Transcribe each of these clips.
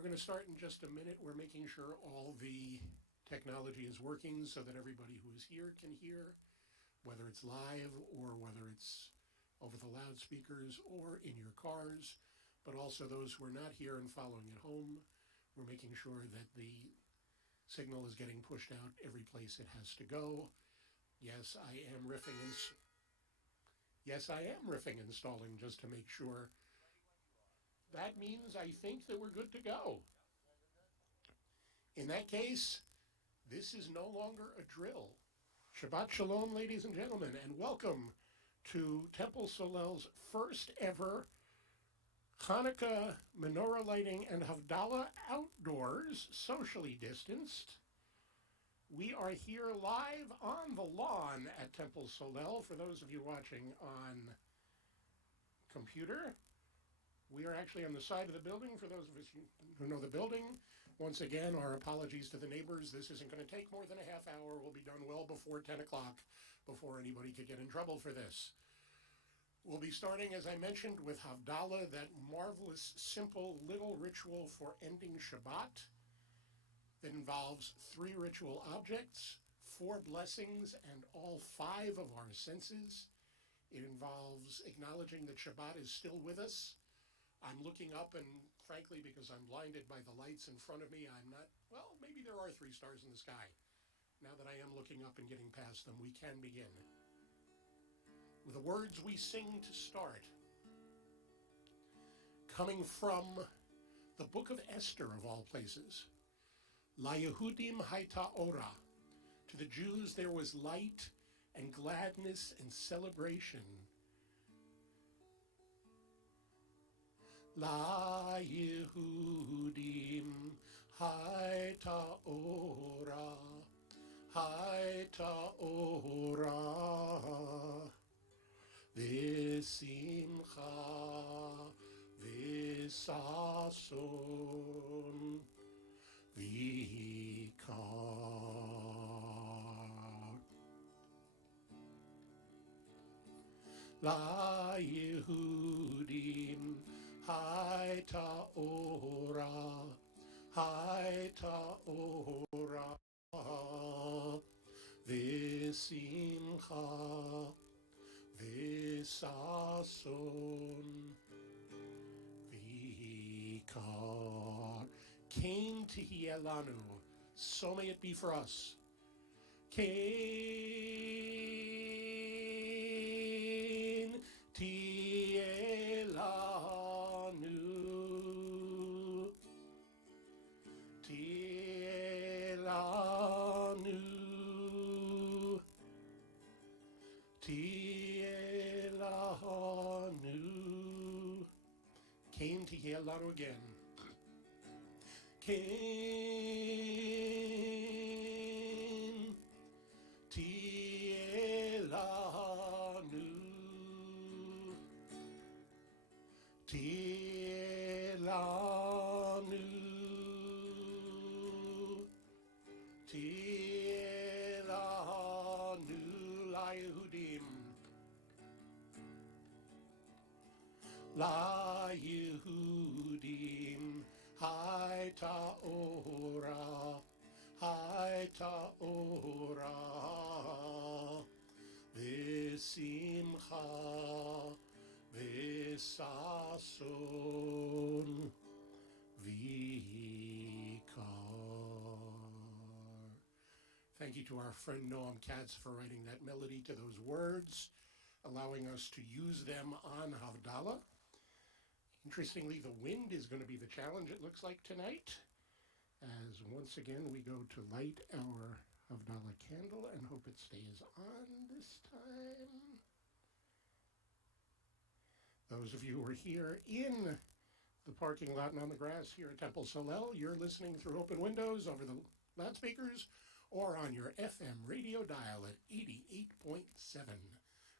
We're going to start in just a minute. We're making sure all the technology is working so that everybody who is here can hear, whether it's live or whether it's over the loudspeakers or in your cars, but also those who are not here and following at home. We're making sure that the signal is getting pushed out every place it has to go. Yes, I am riffing installing just to make sure. That means I think that we're good to go. In that case, this is no longer a drill. Shabbat Shalom, ladies and gentlemen, and welcome to Temple Solel's first ever Hanukkah menorah lighting and Havdalah outdoors, socially distanced. We are here live on the lawn at Temple Solel. For those of you watching on computer, we are actually on the side of the building. For those of us who know the building, once again, our apologies to the neighbors. This isn't going to take more than a half hour. We'll be done well before 10 o'clock, before anybody could get in trouble for this. We'll be starting, as I mentioned, with Havdalah, that marvelous, simple little ritual for ending Shabbat that involves 3 ritual objects, 4 blessings, and all 5 of our senses. It involves acknowledging that Shabbat is still with us. I'm looking up, and frankly, because I'm blinded by the lights in front of me, I'm not, well, maybe there are 3 stars in the sky. Now that I am looking up and getting past them, we can begin. With the words we sing to start, coming from the book of Esther, of all places. La Yehudim Haita Ora. To the Jews there was light and gladness and celebration. La Yehudim Haita Ora, Haita Ora, V'simcha V'sason V'ikar. La Yehudim Haita Ora, Haita Ora, V'simcha V'sason V'ikar. Cain Tihyeh Lanu, so may it be for us. Cain Tihyeh Lanu, Tihyeh Lanu, Tihyeh Lanu. Cain Tihyeh Lanu again. Cain Tihyeh Lanu, Tihyeh Lanu, Tihyeh Lanu. La Yehudim, La Yehudim Haita Ora, Haita Ora, V'simcha V'sason V'ikar. Thank you to our friend Noam Katz for writing that melody to those words, allowing us to use them on Havdalah. Interestingly, the wind is going to be the challenge, it looks like, tonight, as once again we go to light our Havdalah candle and hope it stays on this time. Those of you who are here in the parking lot and on the grass here at Temple Solel, you're listening through open windows over the loudspeakers or on your FM radio dial at 88.7.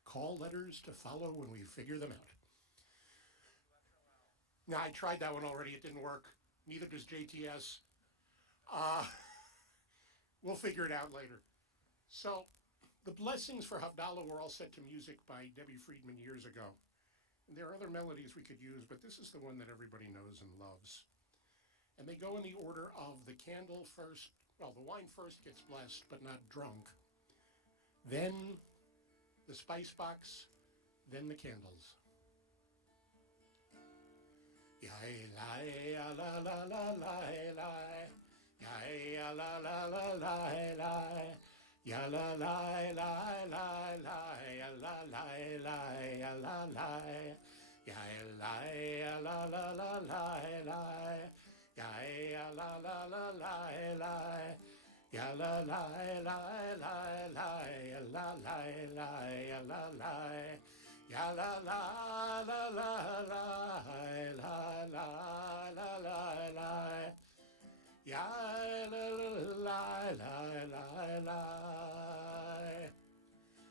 Call letters to follow when we figure them out. Now, I tried that one already. It didn't work. Neither does JTS. We'll figure it out later. So, the blessings for Havdalah were all set to music by Debbie Friedman years ago. And there are other melodies we could use, but this is the one that everybody knows and loves. And they go in the order of the candle first. Well, the wine first gets blessed, but not drunk. Then the spice box, then the candles. Ya la la la la la la. Ya la la la la la. Ya la la la la la. Ya la la la ya la la. Ya la la la la la la. Ya la la la la la. Ya la la la la la. Ya la la la ya la la. Ya la la la la la la la la la la. Ya la la la la la.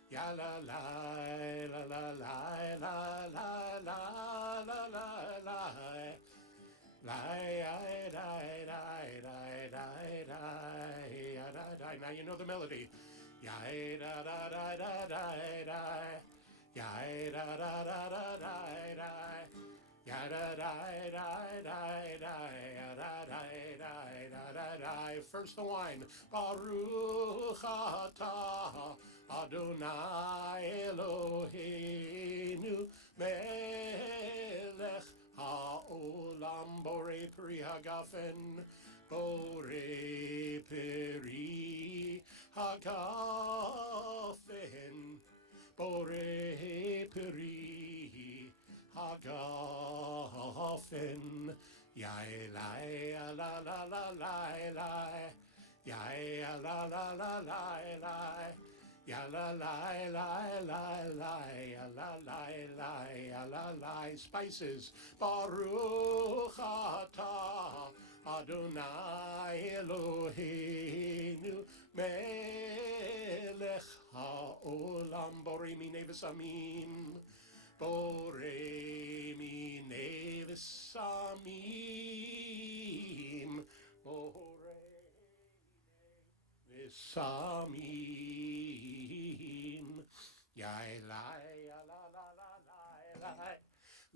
Ya la la la la la la la la la la la. Now you know the melody. Ya da da da da da da. Ya da da da da da da. Ya da da da da da. Ya da da da da da da. First the wine. Baruch atah Adonai Eloheinu melech ha'olam borei peri hagafen borei peri hagafen borei peri hagafen ya la la la la la la ya la la la la la. Ya la la la la la ya la la la ya la la. Spices. Baruch atah Adonai Eloheinu melech ha'olam borei minei v'samim borei minei v'samim Samim. Ya la ya la la la la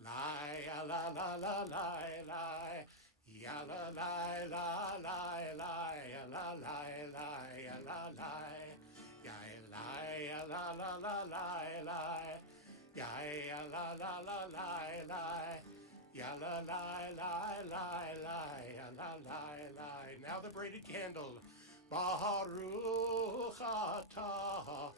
la ya la la la la la ya la la la la la ya la la la ya la la ya la ya la la la la la ya la la la la la ya la la la la la ya la la la. Now the braided candle. Baruch atah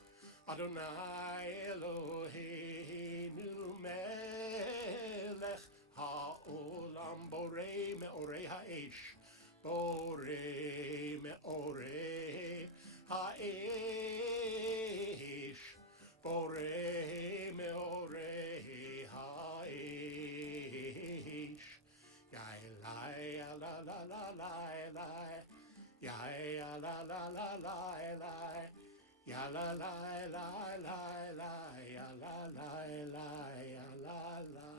Adonai Eloheinu melech ha'olam borei me'orei ha'esh borei me'orei ha'esh borei me'orei ha'esh. Ya la la la la la la. Ya la la la la la. Ya la la la la la. Ya la la la ya la la.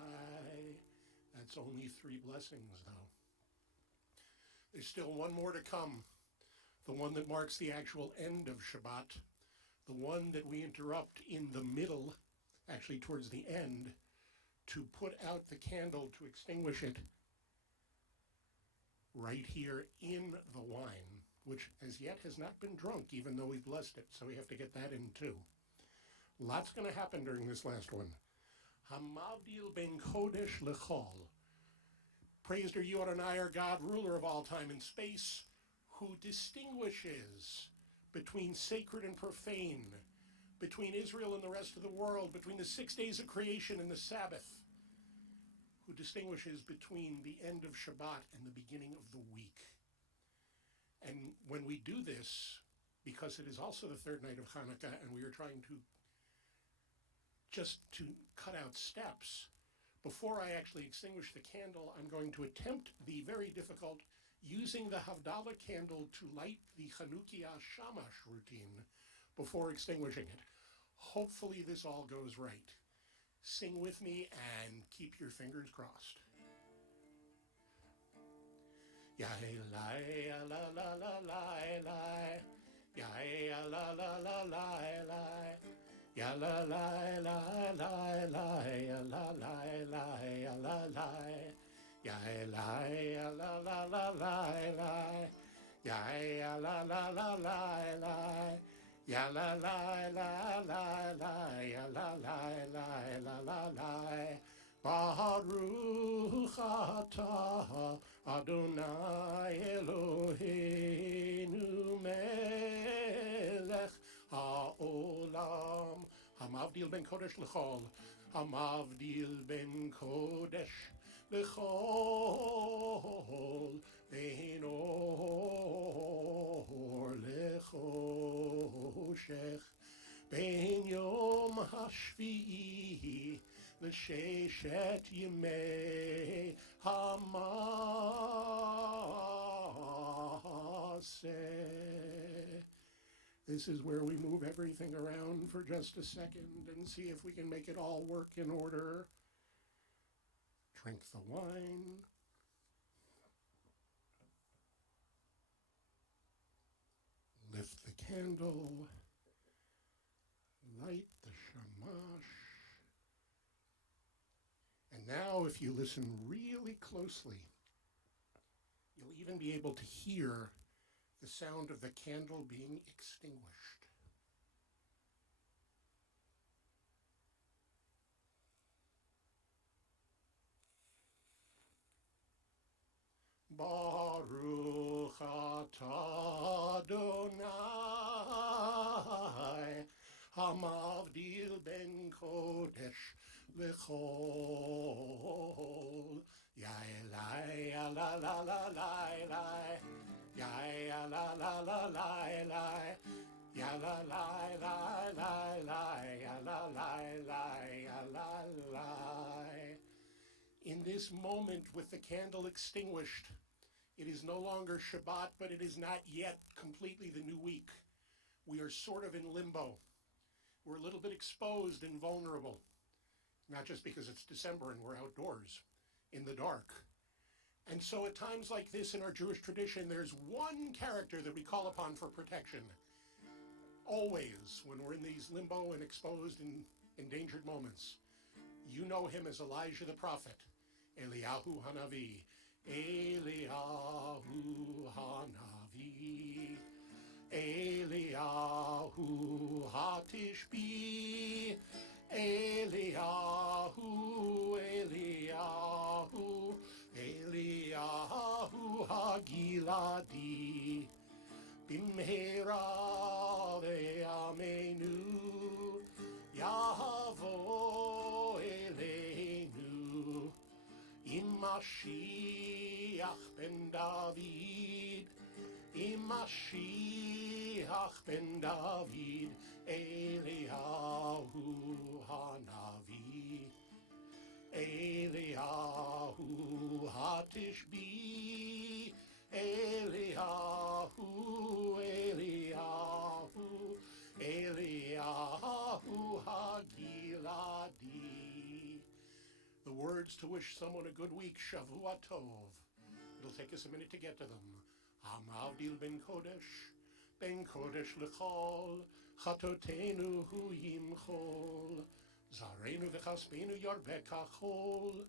That's only 3 blessings, though. There's still one more to come. The one that marks the actual end of Shabbat. The one that we interrupt in the middle, actually towards the end, to put out the candle to extinguish it right here in the wine, which as yet has not been drunk, even though we blessed it. So we have to get that in too. Lots going to happen during this last one. Hamavdil ben Kodesh lechol. Praised are you, Adonai, our God, ruler of all time and space, who distinguishes between sacred and profane, between Israel and the rest of the world, between the 6 days of creation and the Sabbath, who distinguishes between the end of Shabbat and the beginning of the week. And when we do this, because it is also the third night of Hanukkah, and we are trying to cut out steps, before I actually extinguish the candle, I'm going to attempt the very difficult using the Havdalah candle to light the Hanukkah Shamash routine before extinguishing it. Hopefully this all goes right. Sing with me and keep your fingers crossed. Ya la la la la la la. Ya la la la la la. Ya la la la la la. Ya la la la la la. Ya la ya la la la la la. Ya ya la la la la la. Ya la la la la la. Ya la la la la la la. Baruch atah Adonai Eloheinu melech haolam hamavdil ben kodesh l'chol hamavdil ben kodesh l'chol ben or lechoshech ben yom hashvi'i l'sheshet yemei hamaseh. This is where we move everything around for just a second and see if we can make it all work in order. Drink the wine. Lift the candle. Light the shamash. And now, if you listen really closely, you'll even be able to hear the sound of the candle being extinguished. Baruch atah Adonai hamavdil ben kodesh l'chol. Ya elai ya la la la la la. Ya ya la la la la la. Ya la la la la la. Ya la la la ya la la. In this moment with the candle extinguished, it is no longer Shabbat, but it is not yet completely the new week. We are sort of in limbo. We're a little bit exposed and vulnerable, not just because it's December and we're outdoors in the dark. And so at times like this in our Jewish tradition, there's one character that we call upon for protection. Always, when we're in these limbo and exposed and endangered moments. You know him as Elijah the prophet, Eliyahu Hanavi. Eliyahu Hanavi. Eliyahu Hatishbi. Eliyahu, Eliyahu, Eliyahu Hagiladi. Bimhera ve'amenu Yahavo Eleinu. Mashiach ben David, Mashiach ben David, Eliyahu Hanavi, Eliyahu Hatishbi, Eliyahu, Eliyahu, Eliyahu Hagiladi. The words to wish someone a good week, Shavua Tov. It'll take us a minute to get to them. Hamavdil ben Kodesh l'chol, Chatotenu hu yimchol, Zarenu v'chaspenu yarbek hachol,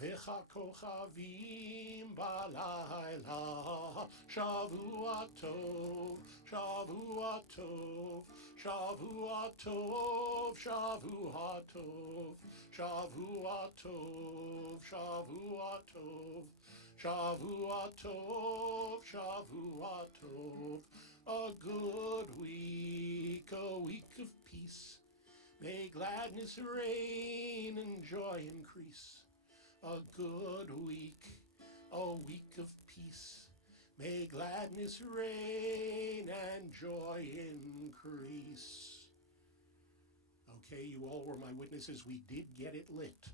V'cha kochavim balayla, Shavua Tov, Shavua Tov, Shavua Tov, Shavua Tov, Shavua Tov, Shavua Tov, Shavua Tov, Shavua Tov. A good week, a week of peace. May gladness reign and joy increase. A good week, a week of peace. May gladness reign and joy increase. Okay, you all were my witnesses. We did get it lit.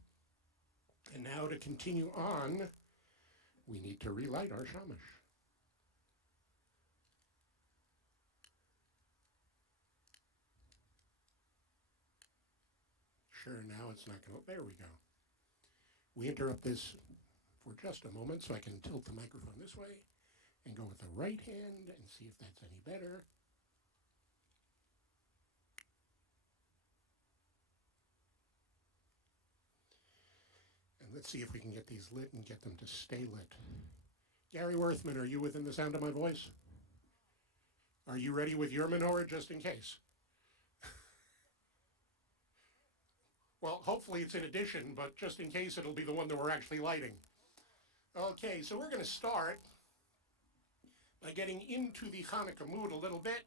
And now to continue on, we need to relight our shamash. Sure, now it's not going to... There we go. We interrupt this for just a moment so I can tilt the microphone this way and go with the right hand and see if that's any better. And let's see if we can get these lit and get them to stay lit. Gary Worthman, are you within the sound of my voice? Are you ready with your menorah just in case? Well, hopefully it's in addition, but just in case it'll be the one that we're actually lighting. Okay, so we're going to start by getting into the Hanukkah mood a little bit.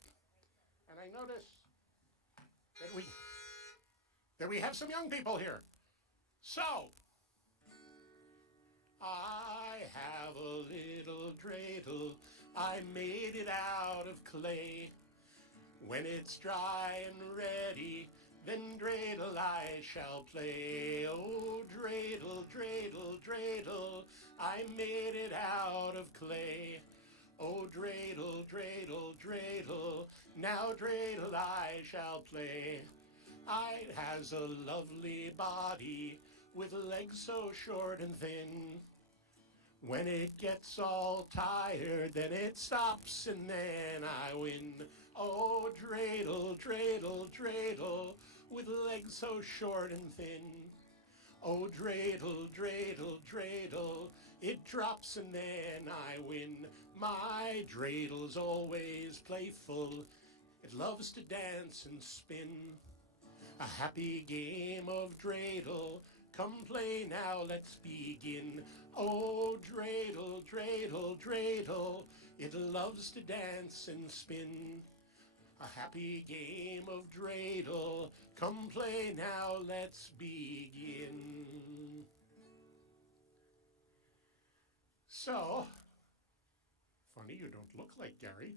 And I notice that we have some young people here. So, I have a little dreidel, I made it out of clay. When it's dry and ready, then dreidel I shall play. Oh, dreidel, dreidel, dreidel, I made it out of clay. Oh, dreidel, dreidel, dreidel, now dreidel I shall play. It has a lovely body with legs so short and thin. When it gets all tired, then it stops and then I win. Oh, dreidel, dreidel, dreidel, with legs so short and thin. Oh, dreidel, dreidel, dreidel, it drops and then I win. My dreidel's always playful, it loves to dance and spin. A happy game of dreidel, come play now, let's begin. Oh, dreidel, dreidel, dreidel, it loves to dance and spin. A happy game of dreidel, come play now, let's begin. So, funny you don't look like Gary.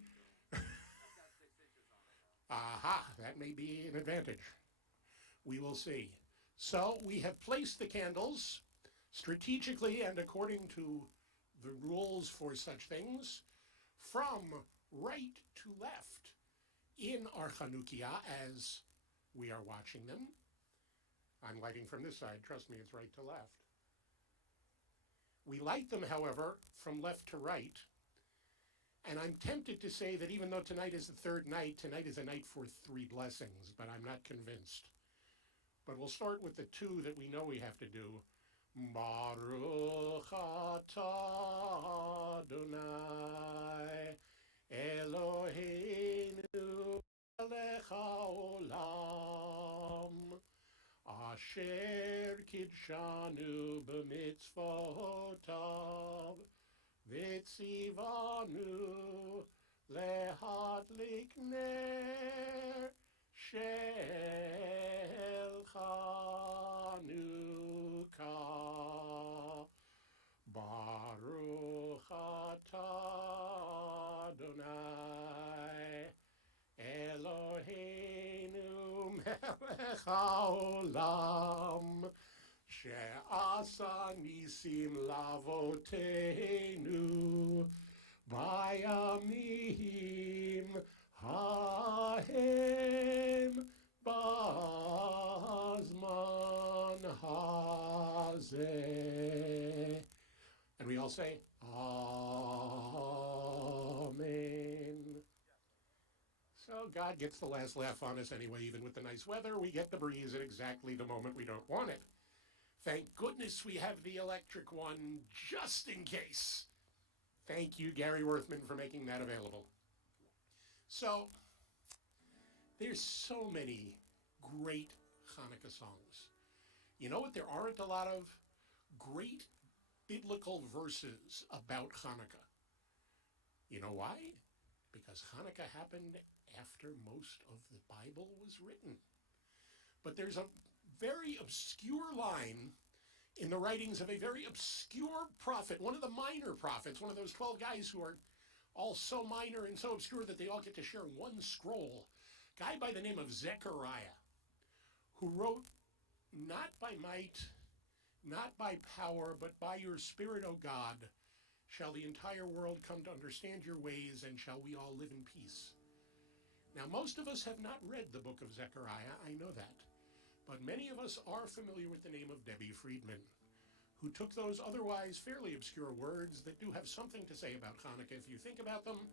Aha, that may be an advantage. We will see. So we have placed the candles strategically and according to the rules for such things from right to left in our Hanukkah as we are watching them. I'm lighting from this side. Trust me, it's right to left. We light them, however, from left to right. And I'm tempted to say that even though tonight is the third night, tonight is a night for 3 blessings, but I'm not convinced. But we'll start with the 2 that we know we have to do. Baruch atah Adonai Eloheinu melech haolam asher kidshanu b'mitzvotav v'tzivanu lehadlik ner shel Hanukkah. Baruch atah Adonai Eloheinu melech haolam she'asa nisim lavoteinu bayamim hahem bazman hazeh. And we all say, Amen. So God gets the last laugh on us anyway, even with the nice weather. We get the breeze at exactly the moment we don't want it. Thank goodness we have the electric one just in case. Thank you, Gary Worthman, for making that available. So, there's so many great Hanukkah songs. You know what? There aren't a lot of great biblical verses about Hanukkah. You know why? Because Hanukkah happened after most of the Bible was written. But there's a very obscure line in the writings of a very obscure prophet, one of the minor prophets, one of those 12 guys who are all so minor and so obscure that they all get to share one scroll. A guy by the name of Zechariah, who wrote, "Not by might, not by power, but by your Spirit, O God, shall the entire world come to understand your ways, and shall we all live in peace." Now, most of us have not read the book of Zechariah, I know that. But many of us are familiar with the name of Debbie Friedman, who took those otherwise fairly obscure words that do have something to say about Hanukkah if you think about them,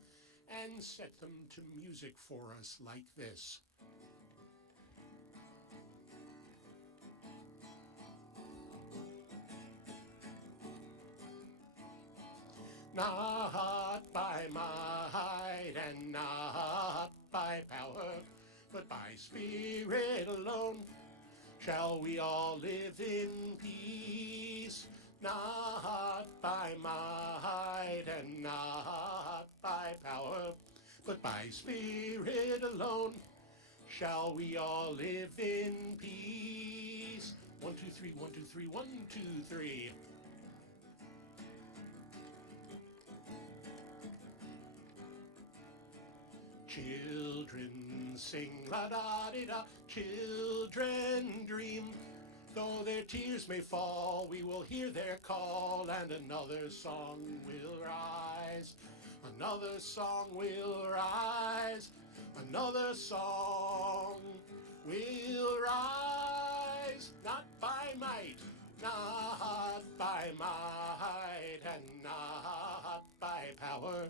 and set them to music for us like this. not by might and not by power, but by Spirit alone shall we all live in peace. Not by might and not by power, but by Spirit alone shall we all live in peace. 1, 2, 3, 1, 2, 3, 1, 2, 3. Children sing la-da-di-da, children dream. Though their tears may fall, we will hear their call, and another song will rise. Another song will rise. Another song will rise. Not by might, not by might, and not by power,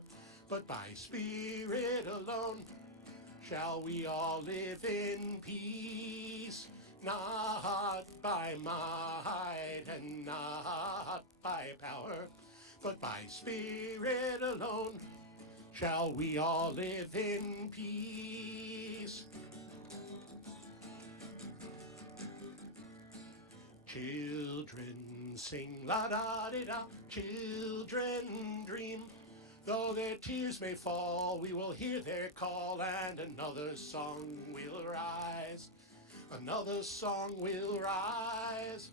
but by Spirit alone shall we all live in peace. Not by might and not by power, but by Spirit alone shall we all live in peace. Children sing la-da-di-da, children dream. Though their tears may fall, we will hear their call, and another song will rise. Another song will rise.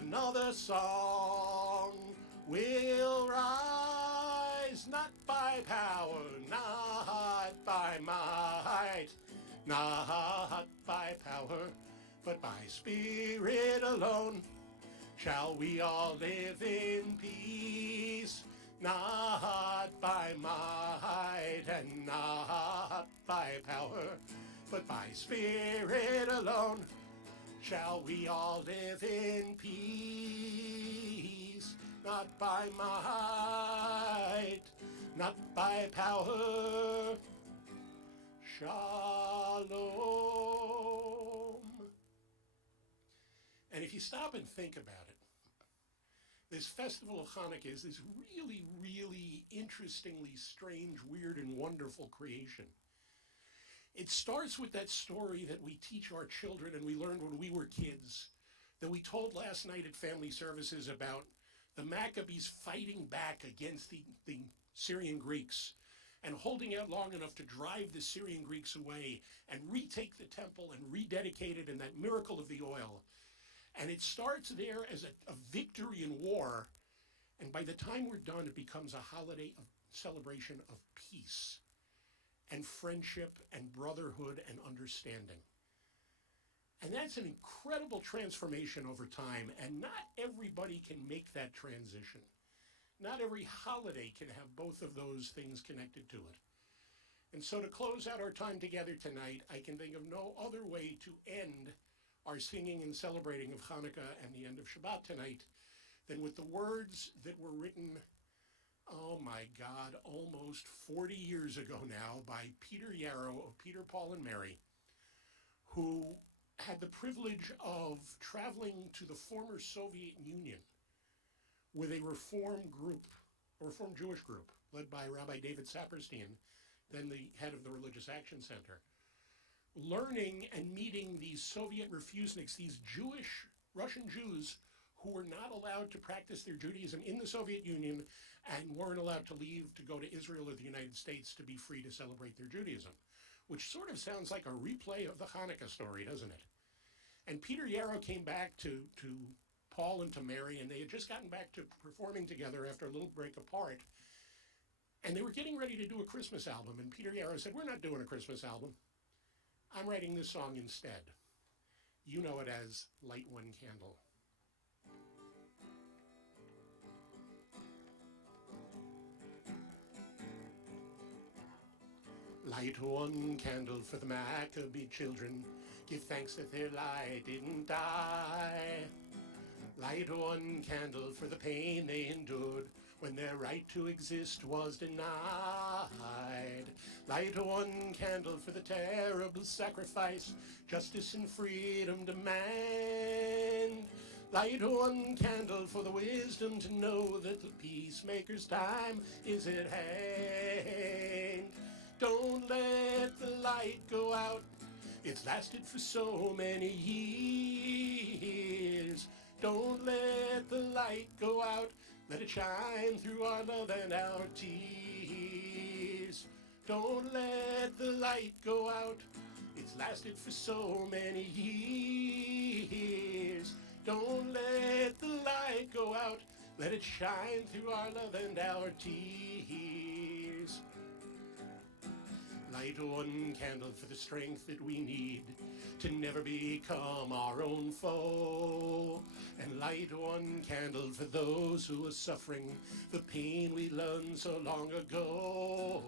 Another song will rise. Not by power, not by might, not by power, but by Spirit alone shall we all live in peace. Not by might and not by power, but by Spirit alone shall we all live in peace. Not by might, not by power. Shalom. And if you stop and think about it, this festival of Hanukkah is this really, really interestingly strange, weird, and wonderful creation. It starts with that story that we teach our children and we learned when we were kids, that we told last night at family services about the Maccabees fighting back against the Syrian Greeks and holding out long enough to drive the Syrian Greeks away and retake the temple and rededicate it, and that miracle of the oil. And it starts there as a victory in war, and by the time we're done, it becomes a holiday of celebration of peace and friendship and brotherhood and understanding. And that's an incredible transformation over time, and not everybody can make that transition. Not every holiday can have both of those things connected to it. And so to close out our time together tonight, I can think of no other way to end our singing and celebrating of Hanukkah and the end of Shabbat tonight than with the words that were written, oh my God, almost 40 years ago now by Peter Yarrow of Peter, Paul, and Mary, who had the privilege of traveling to the former Soviet Union with a Reform Jewish group, led by Rabbi David Saperstein, then the head of the Religious Action Center, learning and meeting these Soviet refuseniks, these Russian Jews who were not allowed to practice their Judaism in the Soviet Union and weren't allowed to leave to go to Israel or the United States to be free to celebrate their Judaism, which sort of sounds like a replay of the Hanukkah story, doesn't it? And Peter Yarrow came back to Paul and to Mary, and they had just gotten back to performing together after a little break apart. And they were getting ready to do a Christmas album, and Peter Yarrow said, "We're not doing a Christmas album. I'm writing this song instead. You know it as Light One Candle." Light one candle for the Maccabee children. Give thanks that their light didn't die. Light one candle for the pain they endured when their right to exist was denied. Light one candle for the terrible sacrifice justice and freedom demand. Light one candle for the wisdom to know that the peacemaker's time is at hand. Don't let the light go out. It's lasted for so many years. Don't let the light go out. Let it shine through our love and our tears. Don't let the light go out. It's lasted for so many years. Don't let the light go out. Let it shine through our love and our tears. Light one candle for the strength that we need to never become our own foe. And light one candle for those who are suffering the pain we learned so long ago.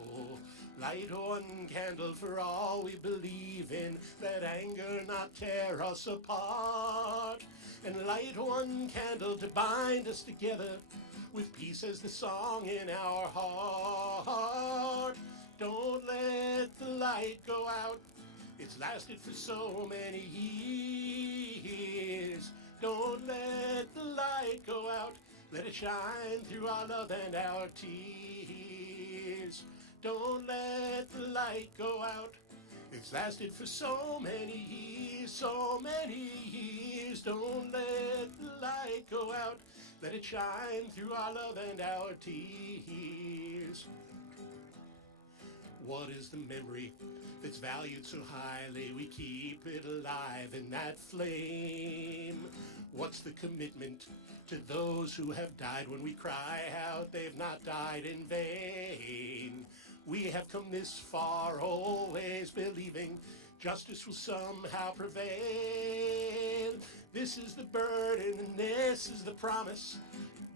Light one candle for all we believe in, let anger not tear us apart. And light one candle to bind us together with peace as the song in our heart. Don't let the light go out. It's lasted for so many years. Don't let the light go out. Let it shine through our love and our tears. Don't let the light go out. It's lasted for so many years, so many years. Don't let the light go out. Let it shine through our love and our tears. What is the memory that's valued so highly? We keep it alive in that flame. What's the commitment to those who have died when we cry out they've not died in vain? We have come this far, always believing justice will somehow prevail. This is the burden and this is the promise.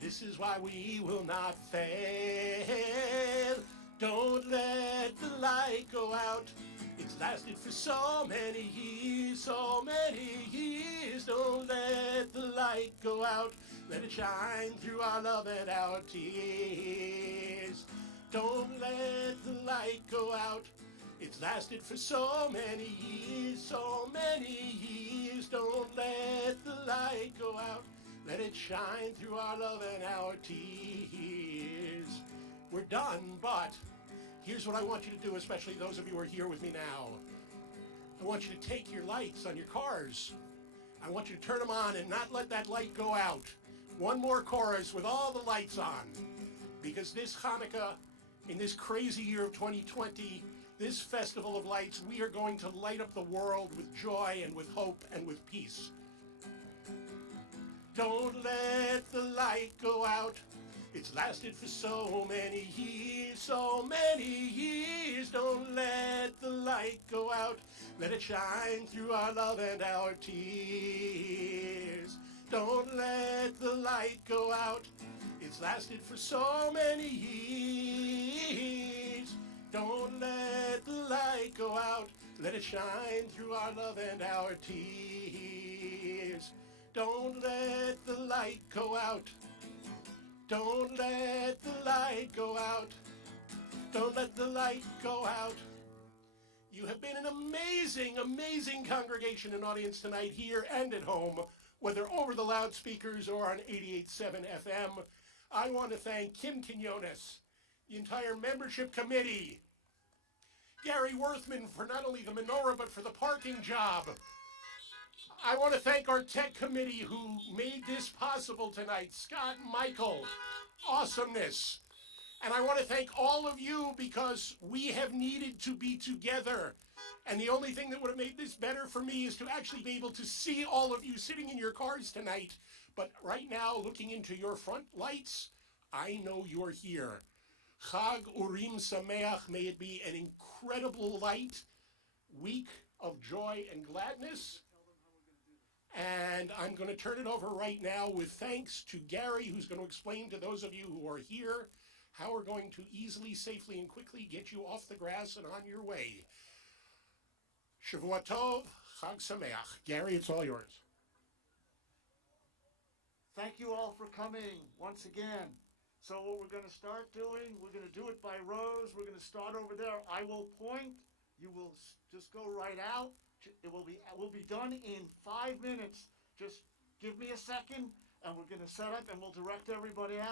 This is why we will not fail. Don't let the light go out. It's lasted for so many years, so many years. Don't let the light go out. Let it shine through our love and our tears. Don't let the light go out. It's lasted for so many years, so many years. Don't let the light go out. Let it shine through our love and our tears. We're done, but here's what I want you to do, especially those of you who are here with me now. I want you to take your lights on your cars. I want you to turn them on and not let that light go out. One more chorus with all the lights on. Because this Hanukkah, in this crazy year of 2020, this festival of lights, we are going to light up the world with joy and with hope and with peace. Don't let the light go out. It's lasted for so many years, so many years. Don't let the light go out. Let it shine through our love and our tears. Don't let the light go out. It's lasted for so many years. Don't let the light go out. Let it shine through our love and our tears. Don't let the light go out. Don't let the light go out. Don't let the light go out. You have been an amazing, amazing congregation and audience tonight, here and at home, whether over the loudspeakers or on 88.7 FM. I want to thank Kim Quinones, the entire membership committee, Gary Worthman for not only the menorah but for the parking job. I want to thank our tech committee who made this possible tonight, Scott and Michael. Awesomeness. And I want to thank all of you because we have needed to be together. And the only thing that would have made this better for me is to actually be able to see all of you sitting in your cars tonight. But right now, looking into your front lights, I know you're here. Chag Urim Sameach, may it be an incredible light week of joy and gladness. And I'm going to turn it over right now with thanks to Gary, who's going to explain to those of you who are here how we're going to easily, safely, and quickly get you off the grass and on your way. Shavua Tov, Chag Sameach. Gary, it's all yours. Thank you all for coming once again. So what we're going to start doing, we're going to do it by rows. We're going to start over there. I will point. You will just go right out. It will be done in 5 minutes. Just Give me a second, and we're going to set up, and we'll direct everybody out.